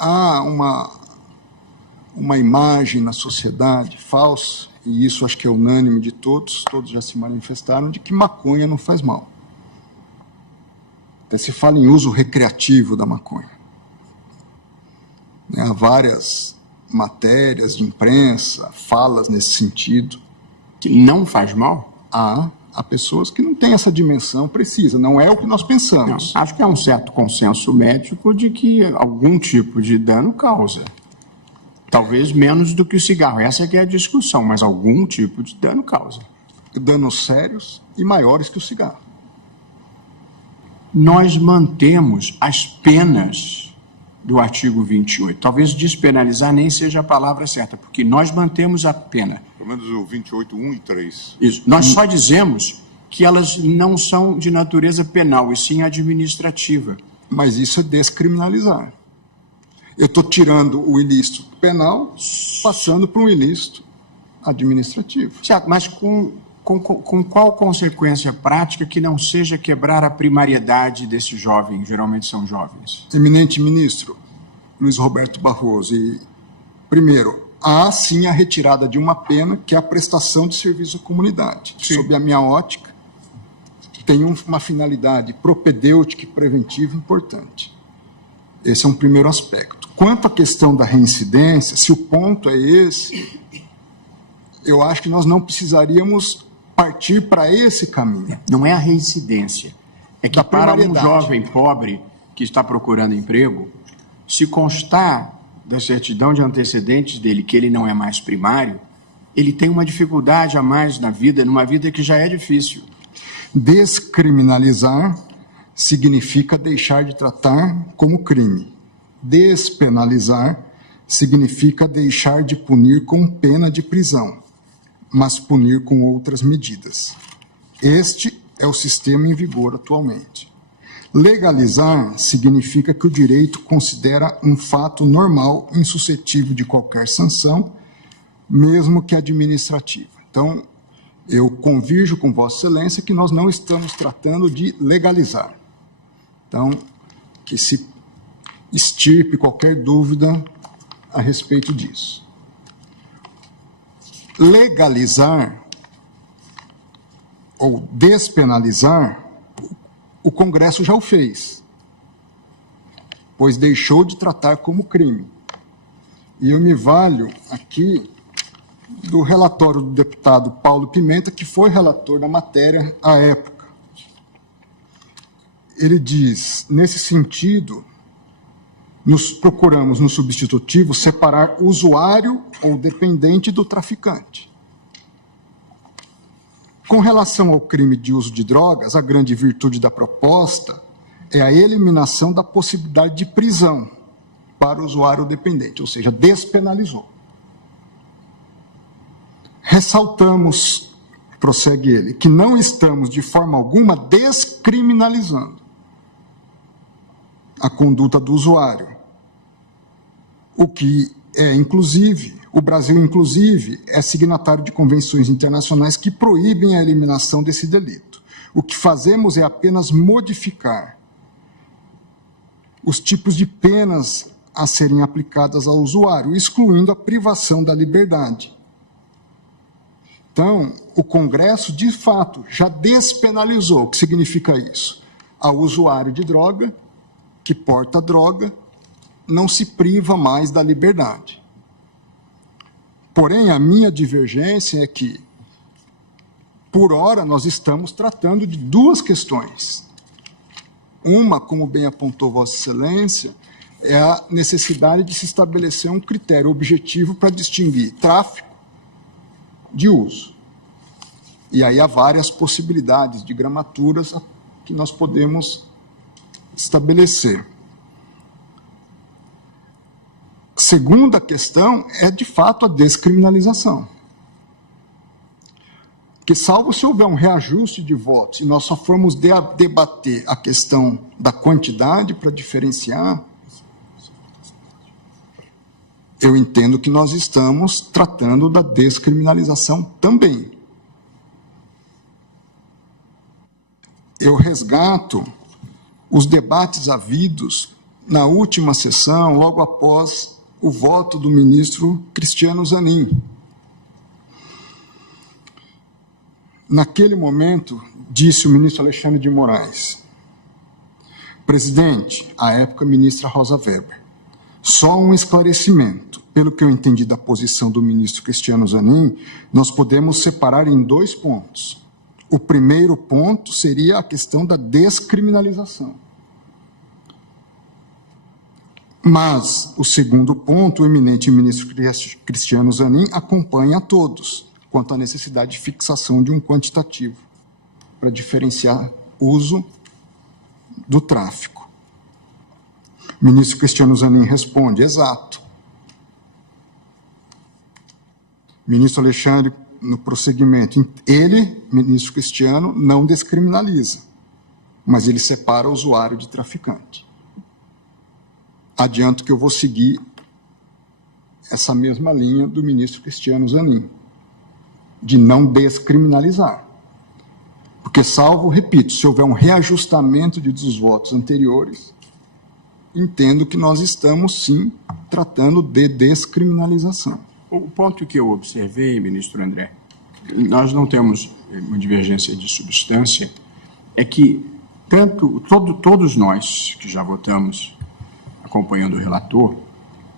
há uma imagem na sociedade falsa, e isso acho que é unânime de todos já se manifestaram, de que maconha não faz mal. Até se fala em uso recreativo da maconha. Há várias matérias de imprensa, falas nesse sentido. Que não faz mal? Há pessoas que não têm essa dimensão precisa, não é o que nós pensamos. Não, acho que há um certo consenso médico de que algum tipo de dano causa. Talvez menos do que o cigarro, essa que é a discussão, mas algum tipo de dano causa. Danos sérios e maiores que o cigarro. Nós mantemos as penas do artigo 28. Talvez despenalizar nem seja a palavra certa, porque nós mantemos a pena. Pelo menos o 28, 1 e 3. Isso. Nós só dizemos que elas não são de natureza penal, e sim administrativa. Mas isso é descriminalizar. Eu estou tirando o ilícito penal, passando para um ilícito administrativo. Certo, mas com qual consequência prática que não seja quebrar a primariedade desse jovem? Geralmente são jovens. Eminente ministro Luiz Roberto Barroso, primeiro, há sim a retirada de uma pena, que é a prestação de serviço à comunidade. Sim. Sob a minha ótica, tem uma finalidade propedêutica e preventiva importante. Esse é um primeiro aspecto. Quanto à questão da reincidência, se o ponto é esse, eu acho que nós não precisaríamos partir para esse caminho. Não é a reincidência. É que para um jovem pobre que está procurando emprego, se constar da certidão de antecedentes dele que ele não é mais primário, ele tem uma dificuldade a mais na vida, numa vida que já é difícil. Descriminalizar significa deixar de tratar como crime. Despenalizar significa deixar de punir com pena de prisão, mas punir com outras medidas. Este é o sistema em vigor atualmente. Legalizar significa que o direito considera um fato normal, insuscetível de qualquer sanção, mesmo que administrativa. Então, eu convirjo com Vossa Excelência que nós não estamos tratando de legalizar. Então, que se extirpe qualquer dúvida a respeito disso. Legalizar ou despenalizar, o Congresso já o fez, pois deixou de tratar como crime. E eu me valho aqui do relatório do deputado Paulo Pimenta, que foi relator da matéria à época. Ele diz, nesse sentido, nos procuramos, no substitutivo, separar usuário ou dependente do traficante. Com relação ao crime de uso de drogas, a grande virtude da proposta é a eliminação da possibilidade de prisão para o usuário dependente, ou seja, despenalizou. Ressaltamos, prossegue ele, que não estamos de forma alguma descriminalizando a conduta do usuário. O que é, inclusive, o Brasil, inclusive, é signatário de convenções internacionais que proíbem a eliminação desse delito. O que fazemos é apenas modificar os tipos de penas a serem aplicadas ao usuário, excluindo a privação da liberdade. Então, o Congresso, de fato, já despenalizou. O que significa isso? Ao usuário de droga, que porta droga, não se priva mais da liberdade. Porém, a minha divergência é que, por hora, nós estamos tratando de duas questões. Uma, como bem apontou Vossa Excelência, é a necessidade de se estabelecer um critério objetivo para distinguir tráfico de uso. E aí há várias possibilidades de gramaturas que nós podemos estabelecer. Segunda questão é, de fato, a descriminalização. Que, salvo se houver um reajuste de votos e nós só formos debater a questão da quantidade para diferenciar, eu entendo que nós estamos tratando da descriminalização também. Eu resgato os debates havidos na última sessão, logo após o voto do ministro Cristiano Zanin. Naquele momento, disse o ministro Alexandre de Moraes: presidente, à época ministra Rosa Weber, só um esclarecimento. Pelo que eu entendi da posição do ministro Cristiano Zanin, nós podemos separar em 2 pontos. O primeiro ponto seria a questão da descriminalização. Mas o segundo ponto, o eminente ministro Cristiano Zanin acompanha a todos quanto à necessidade de fixação de um quantitativo para diferenciar uso do tráfico. O ministro Cristiano Zanin responde: exato. O ministro Alexandre, no prosseguimento, ele, ministro Cristiano, não descriminaliza, mas ele separa o usuário de traficante. Adianto que eu vou seguir essa mesma linha do ministro Cristiano Zanin, de não descriminalizar. Porque, salvo, repito, se houver um reajustamento dos votos anteriores, entendo que nós estamos, sim, tratando de descriminalização. O ponto que eu observei, ministro André, nós não temos uma divergência de substância, é que todos nós que já votamos acompanhando o relator,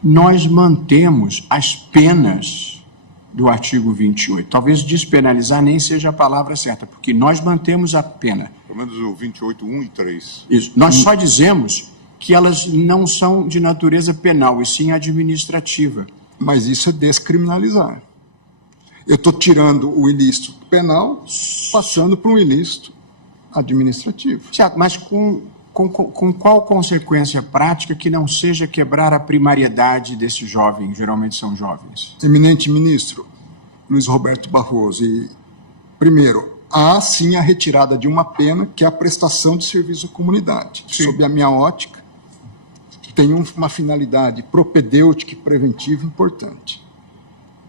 nós mantemos as penas do artigo 28. Talvez despenalizar nem seja a palavra certa, porque nós mantemos a pena. Pelo menos o 28, 1 e 3. Isso. Nós só dizemos que elas não são de natureza penal, e sim administrativa. Mas isso é descriminalizar. Eu estou tirando o ilícito penal, passando para um ilícito administrativo. Certo, mas com qual consequência prática que não seja quebrar a primariedade desses jovens, geralmente são jovens? Eminente ministro Luiz Roberto Barroso, primeiro, há sim a retirada de uma pena, que é a prestação de serviço à comunidade. Sim. Sob a minha ótica, tem uma finalidade propedêutica e preventiva importante.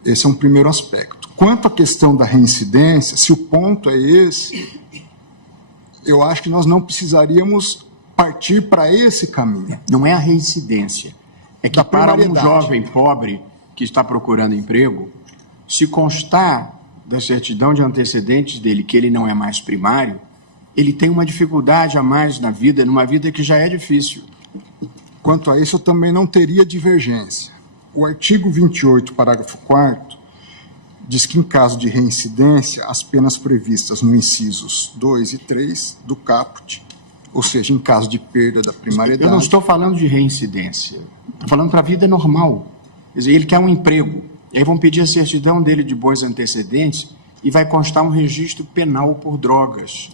Esse é um primeiro aspecto. Quanto à questão da reincidência, se o ponto é esse, eu acho que nós não precisaríamos partir para esse caminho. Não é a reincidência. É que para um jovem pobre que está procurando emprego, se constar da certidão de antecedentes dele que ele não é mais primário, ele tem uma dificuldade a mais na vida, numa vida que já é difícil. Quanto a isso, eu também não teria divergência. O artigo 28, parágrafo 4º, diz que, em caso de reincidência, as penas previstas no incisos 2 e 3 do caput, ou seja, em caso de perda da primariedade... Eu não estou falando de reincidência, estou falando para a vida normal. Quer dizer, ele quer um emprego, e aí vão pedir a certidão dele de bons antecedentes e vai constar um registro penal por drogas.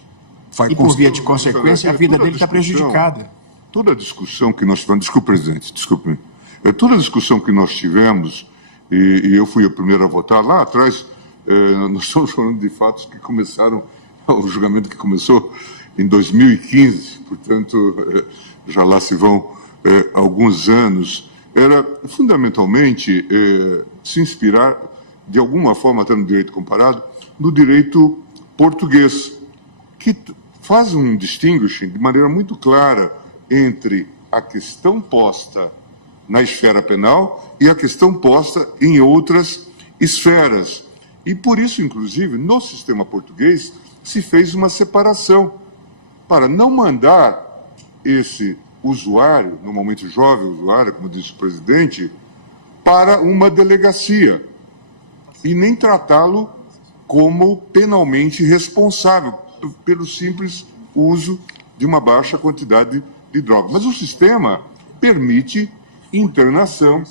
E, por via de consequência, a vida dele está prejudicada. Toda a discussão que nós tivemos... Desculpe, presidente, desculpe. Toda a discussão que nós tivemos, e eu fui o primeiro a votar lá atrás, nós estamos falando de fatos que começaram, o julgamento que começou em 2015, portanto, já lá se vão alguns anos, era fundamentalmente se inspirar, de alguma forma, até no direito comparado, no direito português, que faz um distinguishing de maneira muito clara entre a questão posta na esfera penal e a questão posta em outras esferas. E por isso, inclusive, no sistema português, se fez uma separação para não mandar esse usuário, normalmente jovem usuário, como disse o presidente, para uma delegacia e nem tratá-lo como penalmente responsável pelo simples uso de uma baixa quantidade de droga. Mas o sistema permite internação.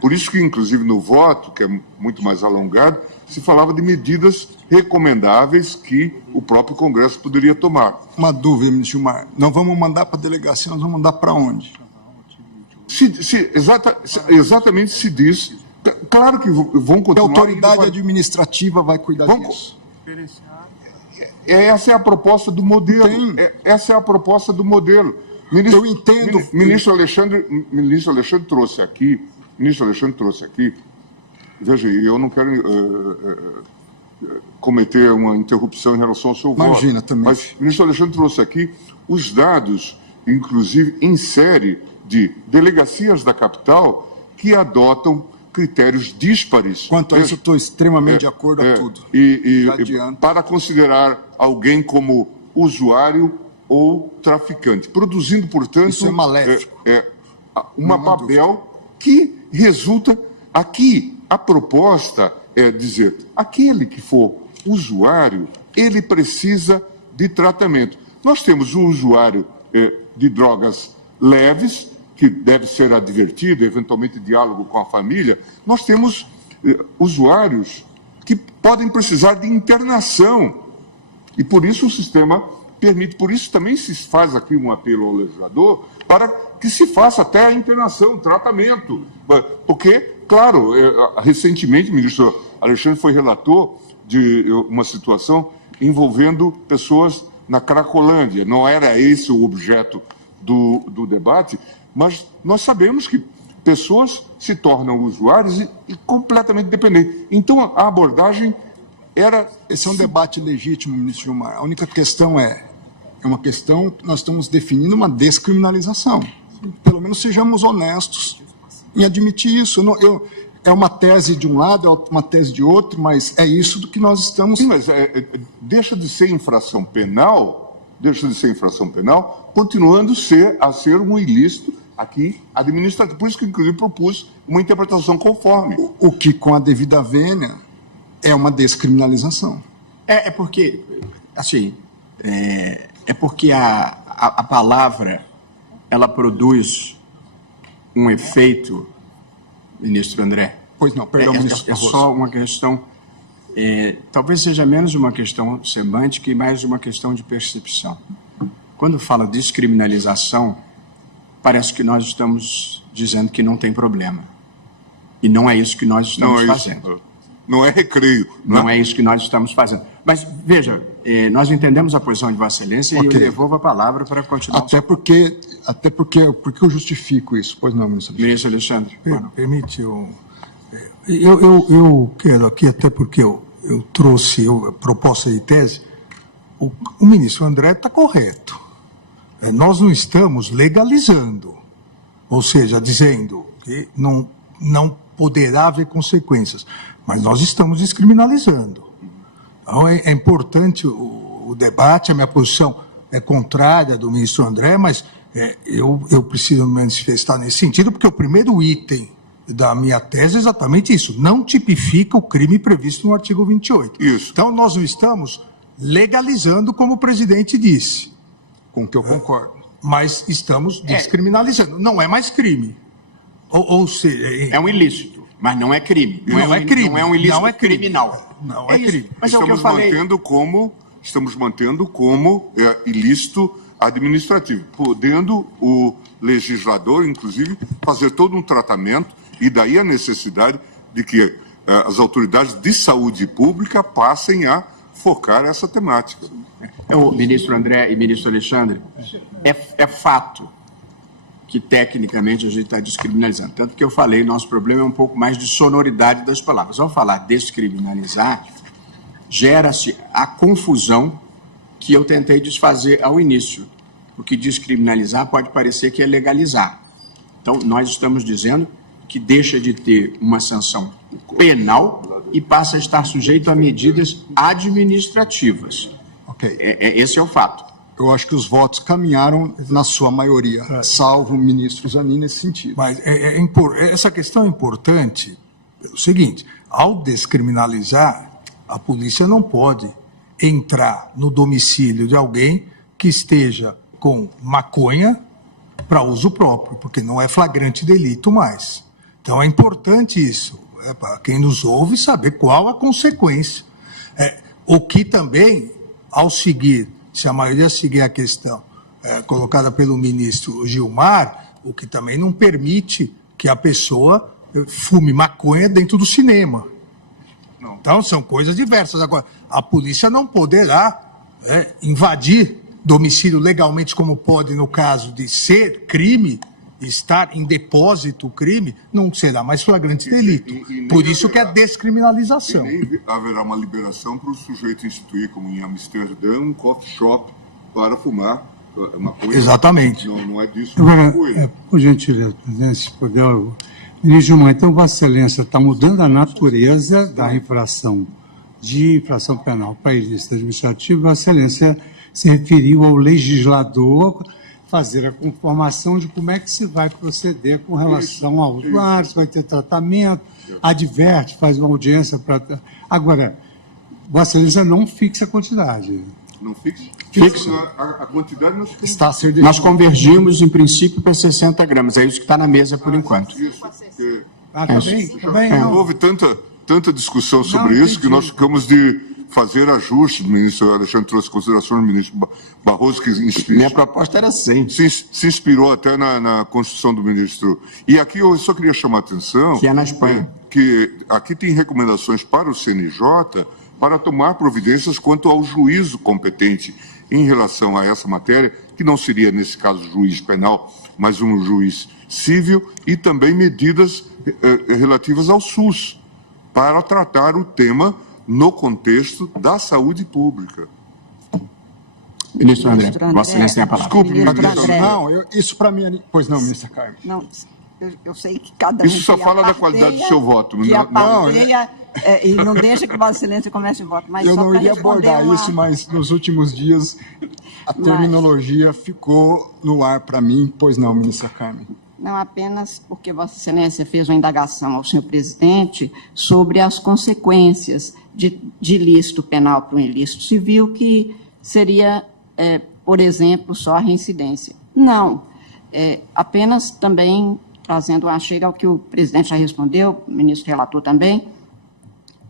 Por isso que, inclusive, no voto, que é muito mais alongado, se falava de medidas recomendáveis que o próprio Congresso poderia tomar. Uma dúvida, ministro Gilmar. Não vamos mandar para a delegacia, nós vamos mandar para onde? Exatamente se diz. Claro que vão continuar... A autoridade administrativa vai cuidar disso. Essa é a proposta do modelo. Essa é a proposta do modelo. Eu entendo. Ministro Alexandre trouxe aqui. Veja, eu não quero cometer uma interrupção em relação ao seu voto. Imagina, também. Mas o ministro Alexandre trouxe aqui os dados, inclusive em série, de delegacias da capital que adotam critérios díspares. Quanto a isso, eu estou extremamente de acordo a tudo. Para considerar alguém como usuário ou traficante, produzindo, portanto, isso é maléfico. uma Babel que resulta aqui. A proposta é dizer, aquele que for usuário, ele precisa de tratamento. Nós temos um usuário de drogas leves, que deve ser advertido, eventualmente diálogo com a família. Nós temos usuários que podem precisar de internação. E por isso o sistema permite, por isso também se faz aqui um apelo ao legislador para que se faça até a internação, o tratamento. Porque, claro, recentemente o ministro Alexandre foi relator de uma situação envolvendo pessoas na Cracolândia. Não era esse o objeto do debate, mas nós sabemos que pessoas se tornam usuários e completamente dependentes. Então, a abordagem era... Esse é um debate legítimo, ministro Gilmar. A única questão é uma questão que nós estamos definindo uma descriminalização. Pelo menos sejamos honestos em admitir isso. É uma tese de um lado, é uma tese de outro, mas é isso do que nós estamos... Sim, mas deixa de ser infração penal, continuando a ser um ilícito aqui administrativo. Por isso que, inclusive, propus uma interpretação conforme. O que, com a devida vênia, é uma descriminalização. É porque, assim, porque a palavra, ela produz um efeito, ministro André. Pois não, perdão, ministro. É só uma questão, talvez seja menos uma questão semântica e mais uma questão de percepção. Quando fala descriminalização, parece que nós estamos dizendo que não tem problema. E não é isso que nós estamos fazendo. Não é recreio. Não é isso que nós estamos fazendo. Mas, veja, nós entendemos a posição de Vossa Excelência e eu devolvo a palavra para continuar. Até porque eu justifico isso. Pois não, ministro Alexandre. Ministro Alexandre. Permite, eu quero aqui, até porque eu trouxe a proposta de tese, o ministro André está correto. Nós não estamos legalizando, ou seja, dizendo que não poderá haver consequências, mas nós estamos descriminalizando. Então é importante o debate, a minha posição é contrária do ministro André, mas eu preciso me manifestar nesse sentido, porque o primeiro item da minha tese é exatamente isso, não tipifica o crime previsto no artigo 28. Isso. Então nós não estamos legalizando, como o presidente disse. Com o que eu concordo. Mas estamos descriminalizando. Não é mais crime. Ou seja... É um ilícito, mas não é crime. Não é crime. Não é um ilícito criminal. Não é crime. Mas é o que eu falei. Estamos mantendo como ilícito administrativo, podendo o legislador, inclusive, fazer todo um tratamento, e daí a necessidade de que as autoridades de saúde pública passem a focar essa temática. Ministro André e ministro Alexandre, é fato que tecnicamente a gente está descriminalizando. Tanto que eu falei, nosso problema é um pouco mais de sonoridade das palavras. Ao falar descriminalizar, gera-se a confusão que eu tentei desfazer ao início. Porque descriminalizar pode parecer que é legalizar. Então, nós estamos dizendo que deixa de ter uma sanção penal e passa a estar sujeito a medidas administrativas. Ok. Esse é o fato. Eu acho que os votos caminharam na sua maioria, salvo o ministro Zanin nesse sentido. Mas essa questão é importante pelo seguinte, ao descriminalizar, a polícia não pode entrar no domicílio de alguém que esteja com maconha para uso próprio, porque não é flagrante delito mais. Então é importante isso, para quem nos ouve saber qual a consequência. O que também, ao seguir, se a maioria seguir a questão colocada pelo ministro Gilmar, o que também não permite que a pessoa fume maconha dentro do cinema. Não. Então são coisas diversas. Agora, a polícia não poderá invadir domicílio legalmente, como pode no caso de ser crime, estar em depósito crime, não será mais flagrante delito. Por isso que é descriminalização. E nem haverá uma liberação para o sujeito instituir, como em Amsterdã, um coffee shop para fumar maconha. Exatamente. Não é disso. Agora, por gentileza, presidente, se puder, ministro Gilmar, então Vossa Excelência está mudando a natureza da infração de infração penal para ilícito administrativo. Vossa Excelência se referiu ao legislador fazer a conformação de como é que se vai proceder com relação ao usuário, se vai ter tratamento, adverte, faz uma audiência para... Agora, Vossa Excelência não fixa a quantidade. Não fixa? Fixa. A quantidade nós ficamos... Está a ser Nós convergimos, em princípio, para 60 gramas. É isso que está na mesa por enquanto. Isso, porque Ah, tá bem, não. houve tanta discussão sobre isso que nós ficamos de fazer ajustes. O ministro Alexandre trouxe considerações, o ministro Barroso, que Minha proposta era 100. se inspirou até na construção do ministro. E aqui eu só queria chamar a atenção... Que é na Espanha. Que aqui tem recomendações para o CNJ para tomar providências quanto ao juízo competente em relação a essa matéria, que não seria, nesse caso, juiz penal, mas um juiz civil, e também medidas relativas ao SUS, para tratar o tema no contexto da saúde pública. Ministro André, Vossa Excelência tem a palavra. Desculpe, Ministro ministro André. Não, isso para mim... Pois não, ministra Carmen. Não, eu sei que cada um Isso só tem a fala da parteia, qualidade do seu voto. que a Não, parteia, e não deixa que Vossa Excelência comece o voto. Mas Eu só não para iria responder abordar isso, mas nos últimos dias a terminologia ficou no ar para mim. Pois não, ministra Carmen. Não apenas porque Vossa Excelência fez uma indagação ao senhor presidente sobre as consequências de ilícito penal para um ilícito civil, que seria, por exemplo, só a reincidência. Não, apenas também trazendo a chega ao que o presidente já respondeu, o ministro relator também.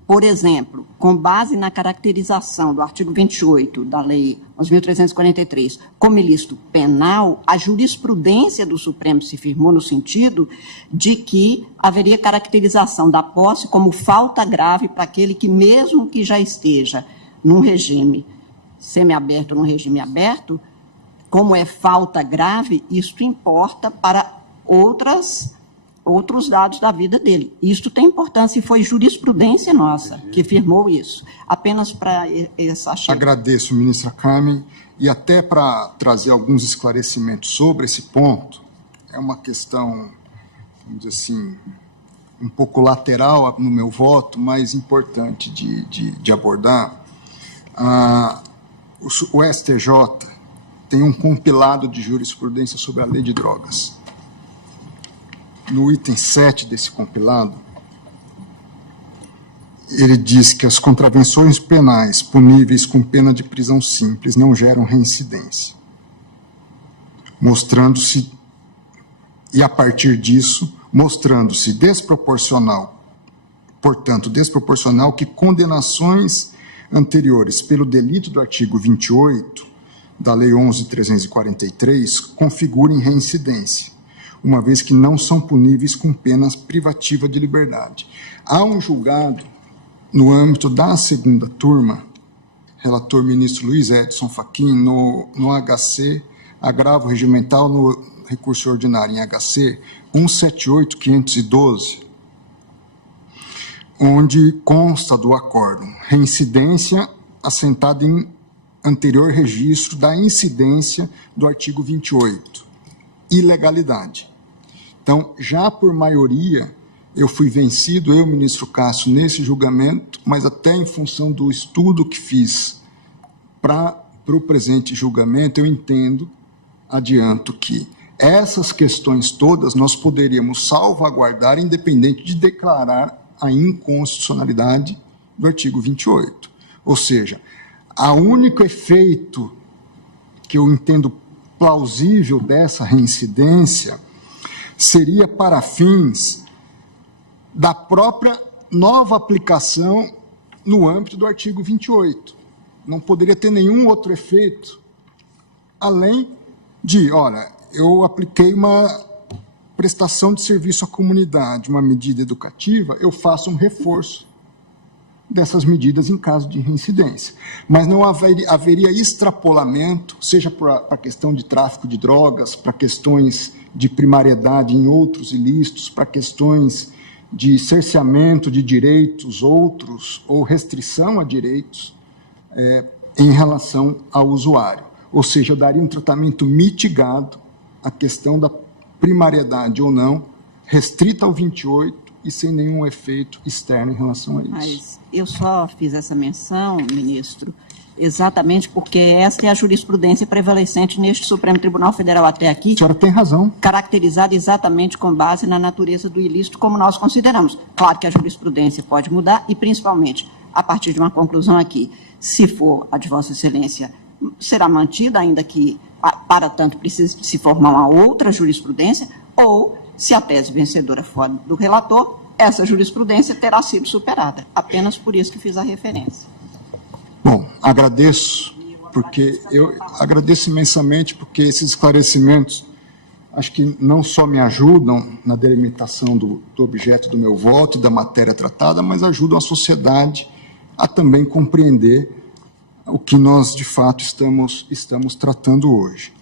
Por exemplo, com base na caracterização do artigo 28 da Lei 11.343 como ilícito penal, a jurisprudência do Supremo se firmou no sentido de que haveria caracterização da posse como falta grave para aquele que, mesmo que já esteja num regime semiaberto ou num regime aberto, como é falta grave, isso importa para outros dados da vida dele. Isto tem importância e foi jurisprudência nossa que firmou isso. Apenas para essa... Agradeço, ministra Carmen, e até para trazer alguns esclarecimentos sobre esse ponto, é uma questão, vamos dizer assim, um pouco lateral no meu voto, mas importante de abordar. O STJ tem um compilado de jurisprudência sobre a lei de drogas. No item 7 desse compilado, ele diz que as contravenções penais puníveis com pena de prisão simples não geram reincidência, mostrando-se, e a partir disso, mostrando-se desproporcional, portanto, desproporcional que condenações anteriores pelo delito do artigo 28 da Lei 11.343 configurem reincidência, uma vez que não são puníveis com penas privativas de liberdade. Há um julgado no âmbito da segunda turma, relator ministro Luiz Edson Fachin, no HC, agravo regimental no recurso ordinário em HC 178.512, onde consta do acórdão reincidência assentada em anterior registro da incidência do artigo 28, ilegalidade. Então, já por maioria, eu fui vencido, eu, ministro Cássio, nesse julgamento, mas até em função do estudo que fiz para o presente julgamento, eu entendo, adianto que essas questões todas nós poderíamos salvaguardar, independente de declarar a inconstitucionalidade do artigo 28. Ou seja, o único efeito que eu entendo plausível dessa reincidência seria para fins da própria nova aplicação no âmbito do artigo 28. Não poderia ter nenhum outro efeito, além de, olha, eu apliquei uma prestação de serviço à comunidade, uma medida educativa, eu faço um reforço dessas medidas em caso de reincidência. Mas não haveria extrapolamento, seja para a questão de tráfico de drogas, para questões de primariedade em outros ilícitos, para questões de cerceamento de direitos outros ou restrição a direitos em relação ao usuário. ou seja, eu daria um tratamento mitigado à questão da primariedade ou não, restrita ao 28 e sem nenhum efeito externo em relação a isso. Mas eu só fiz essa menção, ministro, exatamente porque esta é a jurisprudência prevalecente neste Supremo Tribunal Federal até aqui. A senhora tem razão. Caracterizada exatamente com base na natureza do ilícito, como nós consideramos. Claro que a jurisprudência pode mudar e, principalmente, a partir de uma conclusão aqui, se for a de Vossa Excelência, será mantida, ainda que, para tanto, precise se formar uma outra jurisprudência, ou, se a tese vencedora for do relator, essa jurisprudência terá sido superada. Apenas por isso que fiz a referência. Bom, agradeço imensamente, porque esses esclarecimentos acho que não só me ajudam na delimitação do objeto do meu voto e da matéria tratada, mas ajudam a sociedade a também compreender o que nós, de fato, estamos tratando hoje.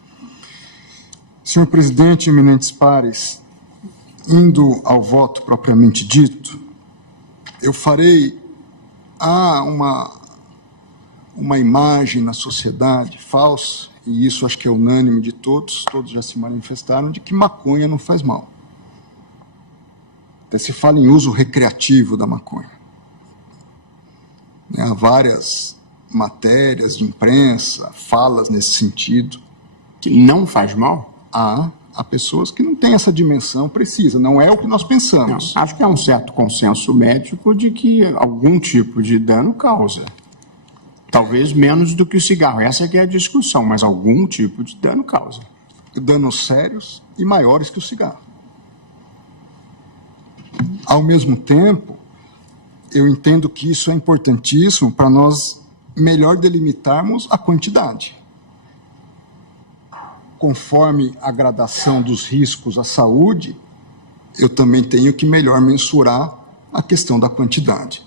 Senhor presidente, eminentes pares, indo ao voto propriamente dito, eu farei uma imagem na sociedade falsa, e isso acho que é unânime de todos já se manifestaram, de que maconha não faz mal. Até se fala em uso recreativo da maconha. Há várias matérias de imprensa, falas nesse sentido. Que não faz mal? Há pessoas que não têm essa dimensão precisa, não é o que nós pensamos. Não, acho que há um certo consenso médico de que algum tipo de dano causa. Talvez menos do que o cigarro, essa que é a discussão, mas algum tipo de dano causa. Danos sérios e maiores que o cigarro. Ao mesmo tempo, eu entendo que isso é importantíssimo para nós melhor delimitarmos a quantidade. Conforme a gradação dos riscos à saúde, eu também tenho que melhor mensurar a questão da quantidade.